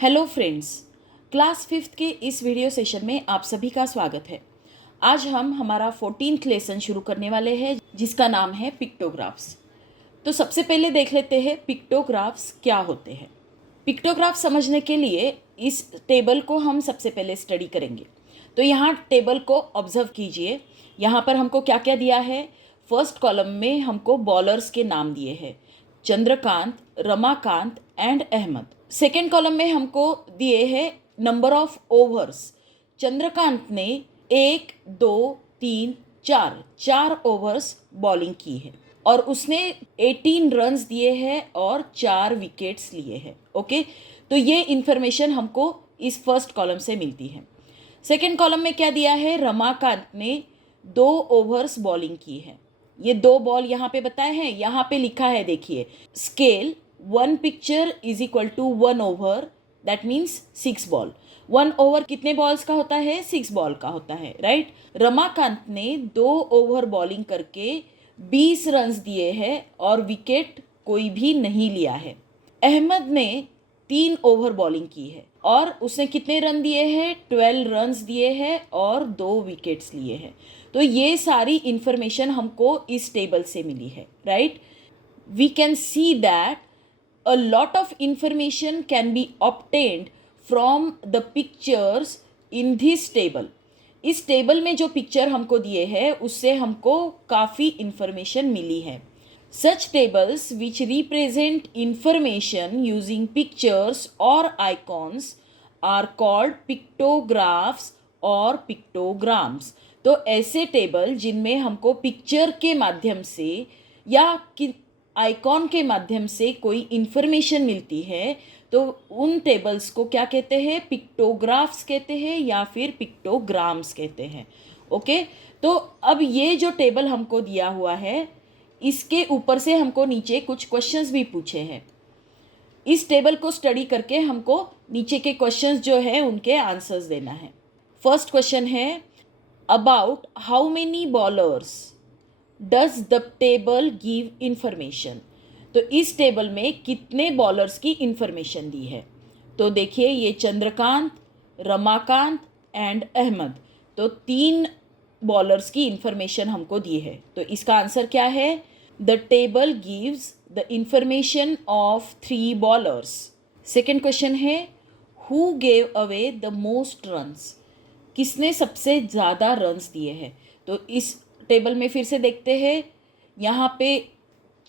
Hello friends, class fifth के इस video session में आप सभी का स्वागत है। आज हम हमारा 14th लेसन शुरू करने वाले हैं जिसका नाम है पिक्टोग्राफ्स। तो सबसे पहले देख लेते हैं पिक्टोग्राफ्स क्या होते हैं। पिक्टोग्राफ समझने के लिए इस टेबल को हम सबसे पहले स्टडी करेंगे। तो यहाँ टेबल को ऑब्जर्व कीजिए। यहाँ पर हमको क्या क्या दिया है। फर्स्ट कॉलम में हमको बॉलर्स के नाम दिए हैं, Chandrakant, Ramakant and Ahmad. Second column में हमको दिए हैं नंबर ऑफ ओवर्स। चंद्रकांत ने 1, 2, 3, 4 ओवर्स बॉलिंग की है और उसने 18 रन्स दिए हैं और 4 विकेट्स लिए हैं। ओके, तो ये इंफॉर्मेशन हमको इस फर्स्ट कॉलम से मिलती है। सेकेंड कॉलम में क्या दिया है, रमाकांत ने 2 ओवर्स बॉलिंग की है। ये 2 बॉल यहाँ पे बताए हैं, यहाँ पे लिखा है, देखिए scale 1 picture is equal to 1 over, that means 6 ball. 1 over कितने बॉल्स का होता है, 6 बॉल का होता है, राइट। रमाकांत ने 2 ओवर बॉलिंग करके 20 रन्स दिए हैं और विकेट कोई भी नहीं लिया है। अहमद ने 3 ओवर बॉलिंग की है और उसने कितने रन दिए हैं, 12 रन्स दिए हैं और 2 विकेट्स लिए हैं। तो ये सारी इंफॉर्मेशन हमको इस टेबल से मिली है, right. We can see that a lot of information can be obtained from the pictures in this table. इस टेबल में जो पिक्चर हमको दिए हैं उससे हमको काफ़ी इंफॉर्मेशन मिली है। Such tables which represent information using pictures or icons are called pictographs और pictograms. तो ऐसे टेबल जिनमें हमको पिक्चर के माध्यम से या आइकॉन के माध्यम से कोई इंफॉर्मेशन मिलती है तो उन टेबल्स को क्या कहते हैं, पिक्टोग्राफ्स कहते हैं या फिर पिक्टोग्राम्स कहते हैं। ओके, तो अब ये जो टेबल हमको दिया हुआ है इसके ऊपर से हमको नीचे कुछ क्वेश्चंस भी पूछे हैं। इस टेबल को स्टडी करके हमको नीचे के क्वेश्चंस जो है उनके आंसर्स देना है। फर्स्ट क्वेश्चन है, about how many bowlers does the table give information. तो इस टेबल में कितने बॉलर्स की इंफॉर्मेशन दी है। तो देखिए ये चंद्रकांत, रमाकांत एंड अहमद, तो 3 बॉलर्स की इंफॉर्मेशन हमको दी है। तो इसका आंसर क्या है, the table gives the information of 3 bowlers. Second question है, who gave away the most runs. किसने सबसे ज़्यादा रन्स दिए हैं। तो इस टेबल में फिर से देखते हैं, यहाँ पे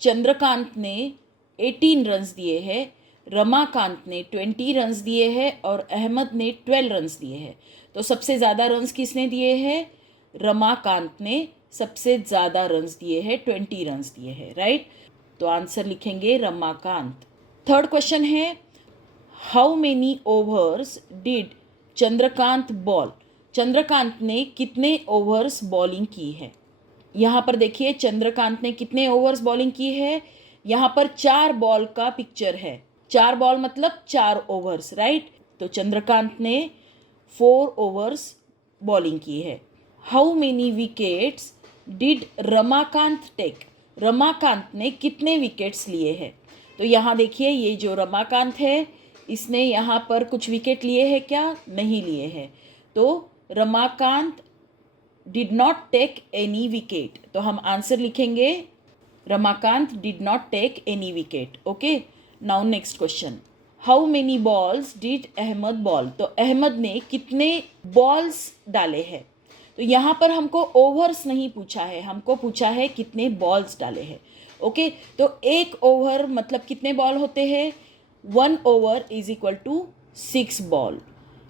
चंद्रकांत ने 18 रन्स दिए हैं, रमाकांत ने 20 रन्स दिए हैं और अहमद ने 12 रन्स दिए हैं। तो सबसे ज़्यादा रन्स किसने दिए हैं, रमाकांत ने सबसे ज़्यादा रन्स दिए हैं, 20 रन्स दिए हैं, राइट। तो आंसर लिखेंगे रमाकांत। थर्ड क्वेश्चन है, how many overs did Chandrakant ball. Chandrakant ने कितने ओवर्स बॉलिंग की है। यहाँ पर देखिए चंद्रकांत ने कितने ओवर्स बॉलिंग की है, यहाँ पर 4 बॉल का पिक्चर है। 4 बॉल मतलब 4 ओवर्स, राइट। तो चंद्रकांत ने 4 ओवर्स बॉलिंग की है। How many wickets did Ramakant take. Ramakant ने कितने विकेट्स लिए हैं। तो यहाँ देखिए ये जो रमाकांत है इसने यहाँ पर कुछ विकेट लिए हैं क्या, नहीं लिए हैं। तो Ramakant did not take any wicket. तो हम आंसर लिखेंगे Ramakant did not take any wicket. Okay, now next question, how many balls did Ahmad bowl. तो अहमद ने कितने बॉल्स डाले हैं। तो यहाँ पर हमको ओवर्स नहीं पूछा है, हमको पूछा है कितने बॉल्स डाले हैं। ओके, तो 1 ओवर मतलब कितने बॉल होते हैं, 1 over is equal to 6 ball.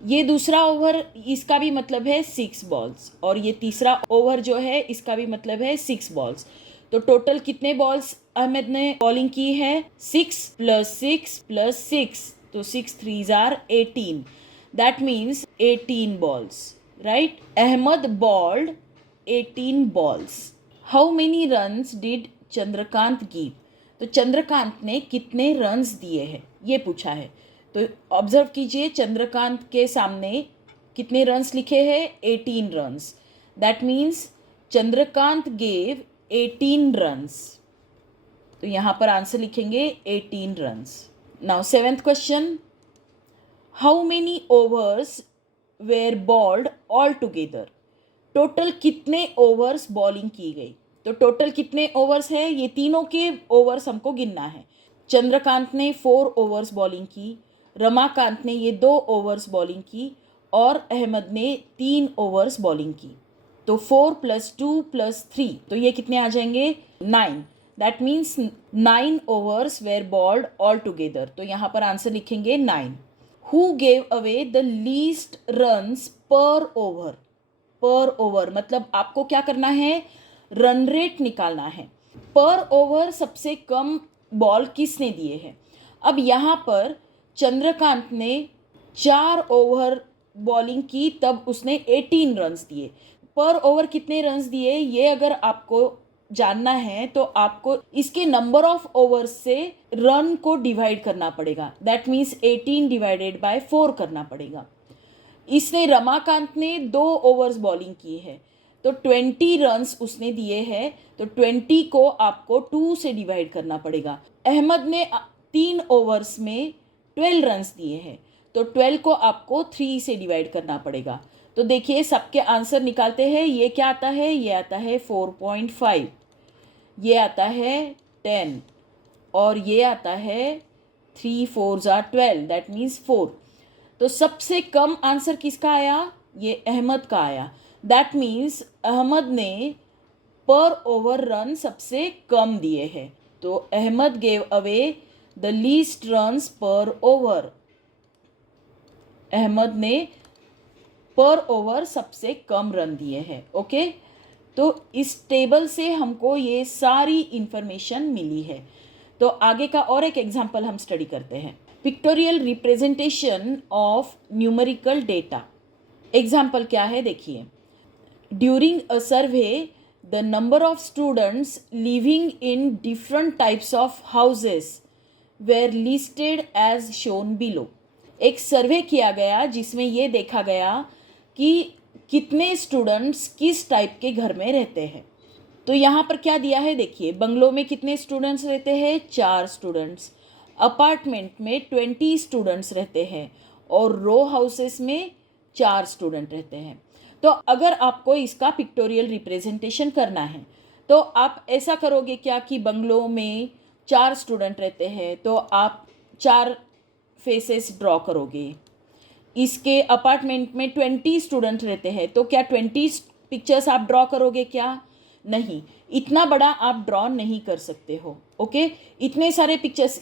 ये दूसरा ओवर इसका भी मतलब है 6 बॉल्स और ये तीसरा ओवर जो है इसका भी मतलब है 6 बॉल्स। तो टोटल कितने बॉल्स अहमद ने बॉलिंग की है, 6 + 6 + 6, तो 6 3s are 18, that means 18 balls, right. Ahmad bowled 18 balls. How many runs did Chandrakant give. तो चंद्रकांत ने कितने रन्स दिए हैं ये पूछा है। तो ऑब्जर्व कीजिए चंद्रकांत के सामने कितने रन्स लिखे हैं, 18 runs, that means Chandrakant gave 18 runs. तो यहाँ पर आंसर लिखेंगे 18 runs. Now 7th question, how many overs were bowled all together, total कितने ओवर्स बॉलिंग की गई। तो टोटल कितने ओवर्स है, ये तीनों के ओवर्स हमको गिनना है। चंद्रकांत ने 4 ओवर्स बॉलिंग की, रमाकांत ने ये 2 ओवर्स बॉलिंग की और अहमद ने 3 ओवर्स बॉलिंग की। तो 4 + 2 + 3, तो ये कितने आ जाएंगे 9। That means 9 overs were bowled all together. तो यहाँ पर आंसर लिखेंगे 9। Who gave away the least runs per over. Per over मतलब आपको क्या करना है, रन रेट निकालना है। पर ओवर सबसे कम बॉल किसने दिए हैं। अब यहाँ पर चंद्रकांत ने 4 ओवर बॉलिंग की, तब उसने 18 रन्स दिए। पर ओवर कितने रन्स दिए ये अगर आपको जानना है तो आपको इसके नंबर ऑफ ओवर्स से रन को डिवाइड करना पड़ेगा। दैट मीन्स 18 / 4 करना पड़ेगा। इसने रमाकांत ने 2 ओवर्स बॉलिंग की है तो 20 रन्स उसने दिए हैं, तो 20 को आपको 2 से डिवाइड करना पड़ेगा। अहमद ने 3 ओवर्स में 12 रन्स दिए हैं, तो 12 को आपको 3 से डिवाइड करना पड़ेगा। तो देखिए सबके आंसर निकालते हैं। ये क्या आता है, ये आता है 4.5, ये आता है 10 और ये आता है 3 4 12, दैट मीन्स 4। तो सबसे कम आंसर किसका आया, ये अहमद का आया। दैट मीन्स अहमद ने पर ओवर रन सबसे कम दिए हैं। तो Ahmad gave away the least runs per over. Ahmad ने पर ओवर सबसे कम रन दिए हैं। ओके, तो इस टेबल से हमको ये सारी इंफॉर्मेशन मिली है। तो आगे का और एक एग्जाम्पल हम स्टडी करते हैं। Pictorial representation of numerical data. Example क्या है देखिए। During a survey the number of students living in different types of houses were listed as shown below. एक सर्वे किया गया जिसमें ये देखा गया कि कितने स्टूडेंट्स किस टाइप के घर में रहते हैं। तो यहाँ पर क्या दिया है देखिए, बंगलो में कितने स्टूडेंट्स रहते हैं, 4 स्टूडेंट्स। अपार्टमेंट में 20 स्टूडेंट्स रहते हैं और रो हाउसेस में 4 स्टूडेंट रहते हैं। तो अगर आपको इसका पिक्टोरियल रिप्रेजेंटेशन करना है तो आप ऐसा करोगे क्या कि बंगलो में 4 स्टूडेंट रहते हैं तो आप 4 फेसेस ड्रॉ करोगे। इसके अपार्टमेंट में 20 स्टूडेंट रहते हैं तो क्या 20 पिक्चर्स आप ड्रॉ करोगे क्या, नहीं, इतना बड़ा आप ड्रॉ नहीं कर सकते हो। ओके, इतने सारे पिक्चर्स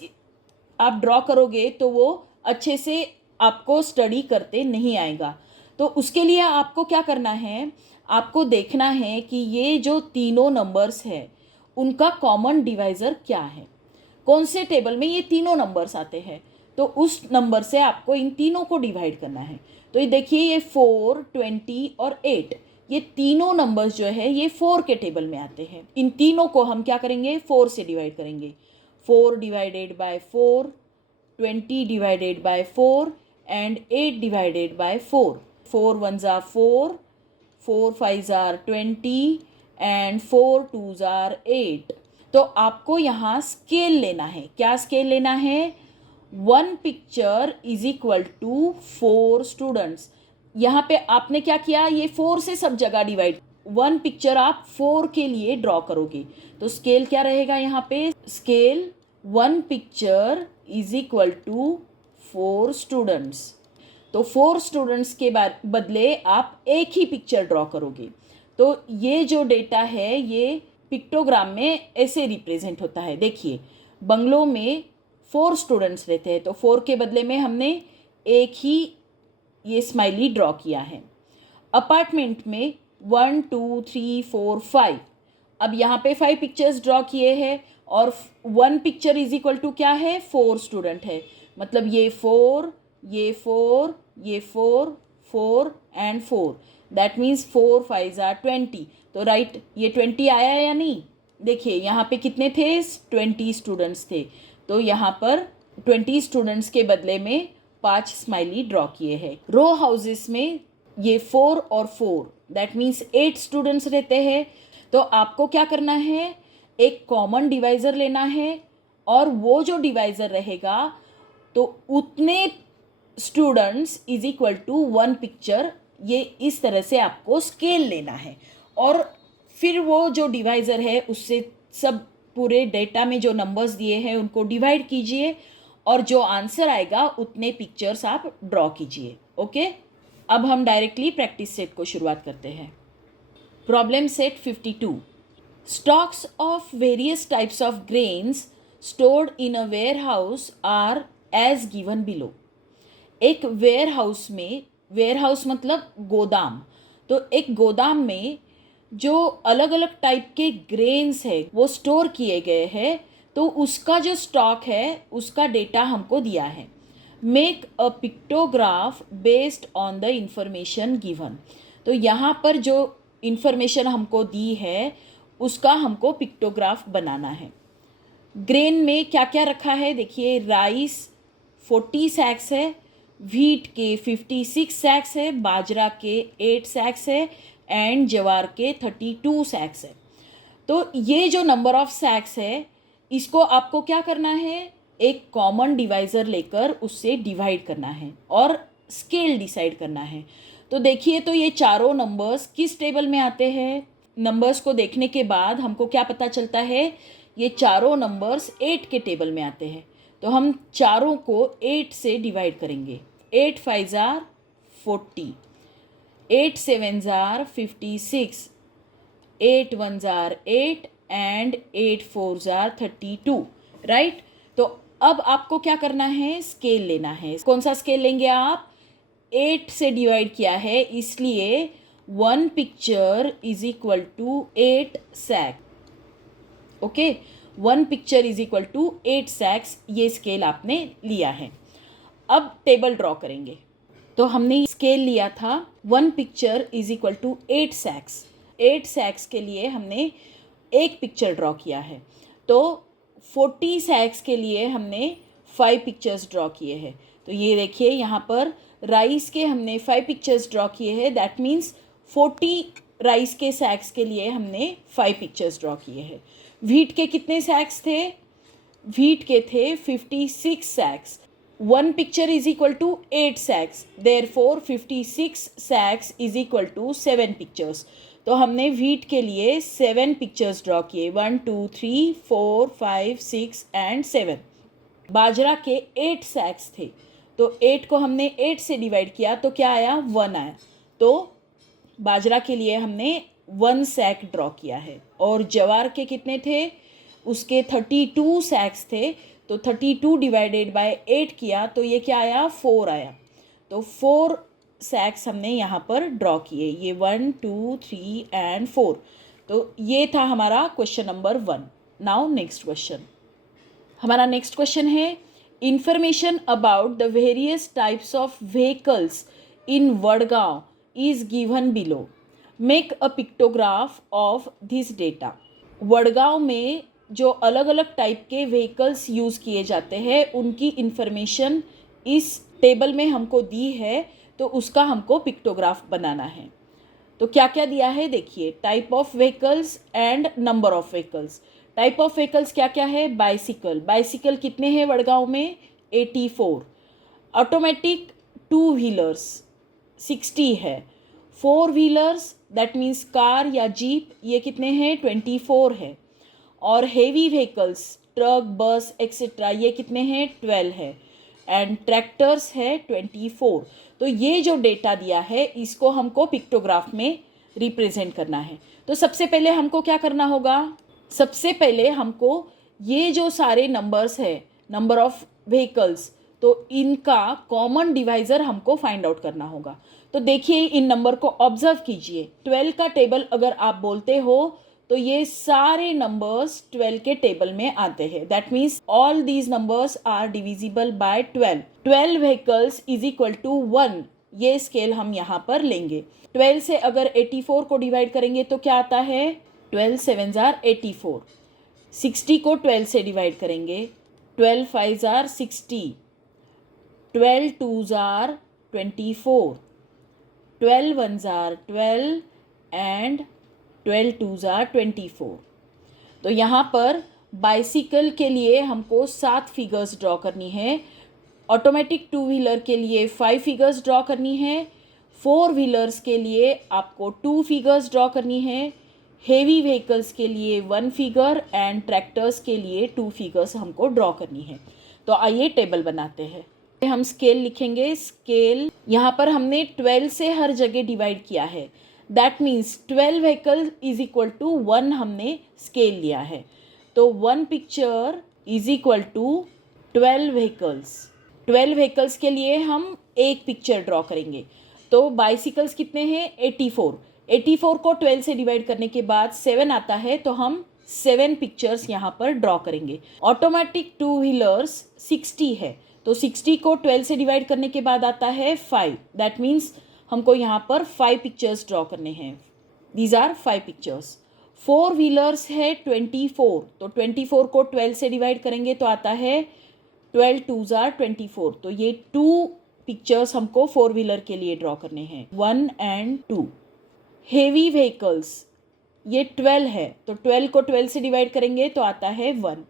आप ड्रॉ करोगे तो वो अच्छे से आपको स्टडी करते नहीं आएगा। तो उसके लिए आपको क्या करना है, आपको देखना है कि ये जो तीनों नंबर्स है उनका कॉमन डिवाइज़र क्या है, कौन से टेबल में ये तीनों नंबर्स आते हैं, तो उस नंबर से आपको इन तीनों को डिवाइड करना है। तो ये देखिए, ये 4, 20 और 8, ये तीनों नंबर्स जो है ये 4 के टेबल में आते हैं। इन तीनों को हम क्या करेंगे, 4 से डिवाइड करेंगे। 4 / 4, 20 / 4 एंड 8 / 4। 4 1 4, 4 5 20 एंड 4 2 8। तो आपको यहाँ स्केल लेना है। क्या स्केल लेना है, 1 picture is equal to 4 students. यहाँ पे आपने क्या किया, ये 4 से सब जगह डिवाइड, 1 पिक्चर आप 4 के लिए ड्रॉ करोगे। तो स्केल क्या रहेगा यहाँ पे, scale 1 picture is equal to 4 students. तो 4 स्टूडेंट्स के बदले आप एक ही पिक्चर ड्रॉ करोगे। तो ये जो डेटा है ये पिक्टोग्राम में ऐसे रिप्रेजेंट होता है। देखिए, बंगलो में 4 स्टूडेंट्स रहते हैं तो 4 के बदले में हमने एक ही ये स्माइली ड्रॉ किया है। अपार्टमेंट में 1 2 3 4 5, अब यहाँ पे 5 पिक्चर्स ड्रॉ किए हैं और 1 पिक्चर इज इक्वल टू क्या है, 4 स्टूडेंट है। मतलब ये 4, ये 4, ये 4, 4 एंड 4, दैट मीन्स 4 5 20। तो राइट, ये 20 आया या नहीं, देखिए यहाँ पे कितने थे, 20 स्टूडेंट्स थे। तो यहाँ पर 20 स्टूडेंट्स के बदले में 5 स्माइली ड्रॉ किए हैं। रो हाउसेस में ये 4 और 4, दैट मीन्स 8 स्टूडेंट्स रहते हैं। तो आपको क्या करना है, एक कॉमन डिवाइज़र लेना है और वो जो डिवाइज़र रहेगा तो उतने students is equal to 1 picture, ये इस तरह से आपको स्केल लेना है और फिर वो जो डिवाइज़र है उससे सब पूरे डेटा में जो नंबर्स दिए हैं उनको डिवाइड कीजिए और जो आंसर आएगा उतने पिक्चर्स आप ड्रॉ कीजिए। ओके, अब हम डायरेक्टली प्रैक्टिस सेट को शुरुआत करते हैं। Problem set 52। Stocks of various types of grains stored in a warehouse are as given below. एक वेयर हाउस में, वेयर हाउस मतलब गोदाम, तो एक गोदाम में जो अलग अलग टाइप के ग्रेन्स है वो स्टोर किए गए हैं, तो उसका जो स्टॉक है उसका डेटा हमको दिया है। Make a pictograph based on the information given. तो यहाँ पर जो इंफॉर्मेशन हमको दी है उसका हमको पिक्टोग्राफ बनाना है। ग्रेन में क्या क्या रखा है देखिए, राइस 40 सैक्स है, व्हीट के 56 सैक्स है, बाजरा के 8 सैक्स है एंड ज्वार के 32 सैक्स है। तो ये जो नंबर ऑफ सैक्स है इसको आपको क्या करना है, एक कॉमन डिवाइज़र लेकर उससे डिवाइड करना है और स्केल डिसाइड करना है। तो देखिए, तो ये चारों नंबर्स किस टेबल में आते हैं। नंबर्स को देखने के बाद हमको क्या पता चलता है, ये चारों नंबर्स 8 के टेबल में आते हैं। तो हम चारों को 8 से डिवाइड करेंगे। 8 5 jar 40, 8 7 jar 56, 8 1 jar 8 and 8 4 jar 32, right. तो अब आपको क्या करना है, स्केल लेना है। कौन सा स्केल लेंगे आप, 8 से डिवाइड किया है इसलिए 1 picture is equal to 8 sack. Okay, 1 picture is equal to 8 sacks, ये स्केल आपने लिया है। अब टेबल ड्रॉ करेंगे। तो हमने स्केल लिया था 1 पिक्चर इज इक्वल टू 8 सैक्स। 8 सैक्स के लिए हमने एक पिक्चर ड्रॉ किया है। तो 40 सैक्स के लिए हमने 5 पिक्चर्स ड्रॉ किए हैं। तो ये देखिए यहाँ पर राइस के हमने 5 पिक्चर्स ड्रॉ किए हैं, दैट मीन्स 40 राइस के सैक्स के लिए हमने 5 पिक्चर्स ड्रॉ किए हैं। व्हीट के कितने सैक्स थे, व्हीट के थे 56 sacks. 1 picture is equal to 8 sacks, therefore 56 sacks is equal to 7 pictures. तो हमने व्हीट के लिए 7 पिक्चर्स ड्रॉ किए, 1 2 3 4 5 6 एंड 7। बाजरा के 8 सैक्स थे, तो 8 को हमने 8 से डिवाइड किया तो क्या आया, 1 आया। तो बाजरा के लिए हमने 1 सैक ड्रॉ किया है। और ज्वार के कितने थे, उसके 32 सैक्स थे, तो 32 डिवाइडेड बाय 8 किया तो ये क्या आया, 4 आया। तो 4 सैक्स हमने यहाँ पर ड्रॉ किए, ये 1 2 3 एंड 4। तो ये था हमारा question number 1। Now next question. हमारा नेक्स्ट क्वेश्चन है, information about the various types of vehicles in Wadgaon is given below. Make a pictograph of this data. Wadgaon में जो अलग अलग टाइप के व्हीकल्स यूज़ किए जाते हैं उनकी इंफॉर्मेशन इस टेबल में हमको दी है, तो उसका हमको पिक्टोग्राफ बनाना है। तो क्या क्या दिया है देखिए, type of vehicles and number of vehicles. Type of vehicles क्या क्या है, बाइसिकल, बाइसिकल कितने हैं वडगांव में, 84। ऑटोमेटिक 2 व्हीलर्स 60 है। 4 व्हीलर्स दैट मीन्स कार या जीप, ये कितने हैं, 24 है। और heavy vehicles truck bus etcetera, ये कितने हैं, 12 है। एंड ट्रैक्टर्स है 24। तो ये जो डेटा दिया है इसको हमको पिक्टोग्राफ में रिप्रेजेंट करना है। तो सबसे पहले हमको क्या करना होगा, सबसे पहले हमको ये जो सारे नंबर्स है, नंबर ऑफ व्हीकल्स, तो इनका कॉमन डिवाइज़र हमको फाइंड आउट करना होगा। तो देखिए इन नंबर को ऑब्जर्व कीजिए। 12 का टेबल अगर आप बोलते हो तो ये सारे नंबर्स 12 के टेबल में आते हैं, that means all these numbers are divisible by 12। 12 vehicles is equal to 1, ये स्केल हम यहाँ पर लेंगे। 12 से अगर 84 को डिवाइड करेंगे तो क्या आता है, 12 7 जार 84। 60 को 12 से डिवाइड करेंगे, 12 5 jar 60, 12 2 jar 24, 12 1 jar 12 and 12 2 jar 24। तो यहाँ पर बाइसिकल के लिए हमको 7 फिगर्स ड्रॉ करनी है ऑटोमेटिक 2 व्हीलर के लिए 5 फिगर्स ड्रॉ करनी है, 4 व्हीलर्स के लिए आपको 2 फिगर्स ड्रॉ करनी है, हेवी व्हीकल्स के लिए 1 फिगर एंड ट्रैक्टर्स के लिए 2 फिगर्स हमको ड्रॉ करनी है। तो आइए टेबल बनाते हैं। हम स्केल लिखेंगे। स्केल यहाँ पर हमने 12 से हर जगह डिवाइड किया है, that means 12 vehicle is equal to 1 हमने स्केल लिया है। तो 1 picture is equal to 12 vehicles. 12 vehicles के लिए हम एक पिक्चर ड्रॉ करेंगे। तो बाइसिकल्स कितने हैं? 84। 84 को 12 से डिवाइड करने के बाद 7 आता है, तो हम 7 पिक्चर्स यहाँ पर ड्रॉ करेंगे। ऑटोमेटिक 2 व्हीलर्स 60 है, तो 60 को 12 से डिवाइड करने के बाद आता है 5, दैट मीन्स हमको यहाँ पर 5 पिक्चर्स ड्रॉ करने हैं। These are 5 pictures. 4 व्हीलर्स है 24, तो 24 को 12 से डिवाइड करेंगे तो आता है 12 2s are 24, तो ये 2 पिक्चर्स हमको 4 व्हीलर के लिए ड्रॉ करने हैं, 1 and 2। हेवी व्हीकल्स ये 12 है, तो 12 को 12 से डिवाइड करेंगे तो आता है 1,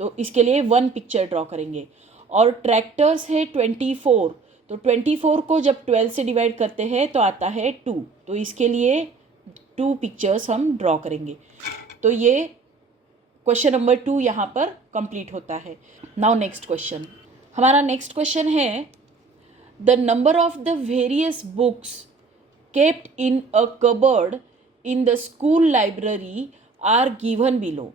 तो इसके लिए 1 पिक्चर ड्रॉ करेंगे। और ट्रैक्टर्स है 24, तो 24 को जब 12 से डिवाइड करते हैं तो आता है 2, तो इसके लिए 2 पिक्चर्स हम ड्रॉ करेंगे। तो ये क्वेश्चन नंबर 2 यहाँ पर कंप्लीट होता है। Now next question. हमारा नेक्स्ट क्वेश्चन है, the number of the various books kept in a cupboard in the school library are given below.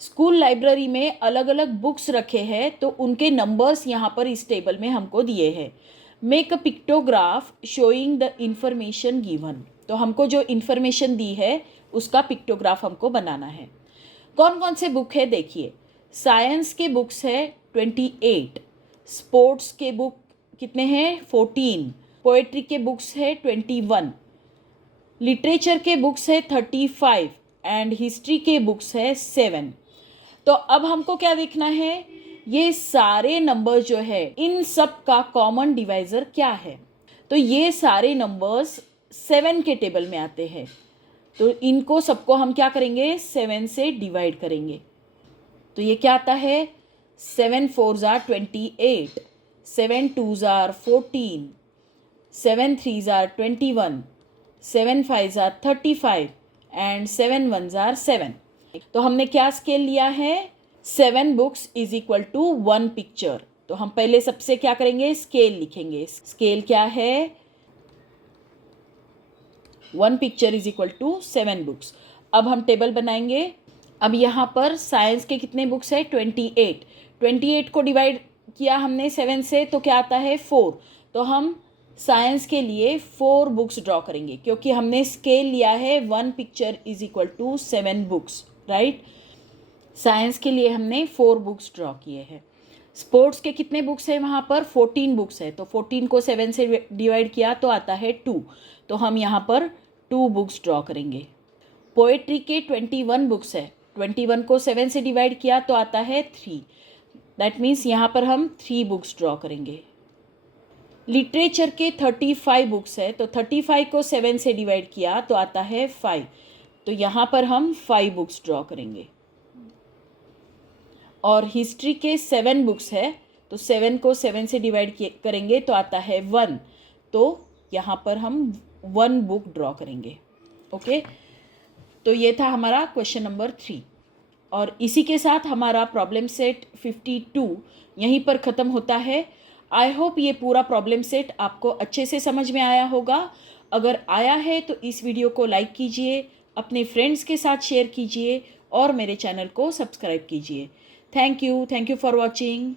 School library में अलग अलग बुक्स रखे हैं, तो उनके नंबर्स यहाँ पर इस टेबल में हमको दिए हैं। Make a pictograph showing the information given. तो हमको जो इन्फॉर्मेशन दी है उसका पिक्टोग्राफ हमको बनाना है। कौन कौन से बुक है देखिए। साइंस के बुक्स है 28, स्पोर्ट्स के बुक कितने हैं 14, पोएट्री के बुक्स है 21, लिटरेचर के बुक्स है 35 एंड हिस्ट्री के बुक्स है 7। तो अब हमको क्या देखना है, ये सारे नंबर जो है इन सब का कॉमन डिवाइज़र क्या है। तो ये सारे नंबर्स 7 के टेबल में आते हैं, तो इनको सबको हम क्या करेंगे 7 से डिवाइड करेंगे। तो ये क्या आता है 7 4s are 28, 7 2s are 14, 7 3s are 21, 7 5s are 35 and 7 1s are 7। तो हमने क्या स्केल लिया है 7 books is equal to 1 picture. तो हम पहले सबसे क्या करेंगे स्केल लिखेंगे। स्केल क्या है 1 picture is equal to 7 books. अब हम टेबल बनाएंगे। अब यहाँ पर साइंस के कितने बुक्स है 28, 28 को डिवाइड किया हमने 7 से तो क्या आता है 4, तो हम साइंस के लिए 4 बुक्स ड्रॉ करेंगे, क्योंकि हमने स्केल लिया है 1 picture is equal to 7 books, right. Science के लिए हमने 4 बुक्स ड्रॉ किए हैं। स्पोर्ट्स के कितने बुक्स हैं वहाँ पर 14 बुक्स है, तो 14 को 7 से डिवाइड किया तो आता है 2, तो हम यहाँ पर 2 बुक्स ड्रॉ करेंगे। पोएट्री के 21 बुक्स है, 21 को 7 से डिवाइड किया तो आता है 3, दैट मीन्स यहाँ पर हम 3 बुक्स ड्रॉ करेंगे। लिटरेचर के 35 बुक्स है, तो 35 को 7 से डिवाइड किया तो आता है 5, तो यहाँ पर हम 5 बुक्स ड्रॉ करेंगे। और हिस्ट्री के 7 बुक्स है, तो 7 को 7 से डिवाइड करेंगे तो आता है 1, तो यहाँ पर हम 1 बुक ड्रॉ करेंगे। ओके, तो ये था हमारा क्वेश्चन नंबर 3, और इसी के साथ हमारा प्रॉब्लम सेट 52 यहीं पर ख़त्म होता है। आई होप ये पूरा प्रॉब्लम सेट आपको अच्छे से समझ में आया होगा। अगर आया है तो इस वीडियो को लाइक कीजिए, अपने फ्रेंड्स के साथ शेयर कीजिए और मेरे चैनल को सब्सक्राइब कीजिए। Thank you for watching.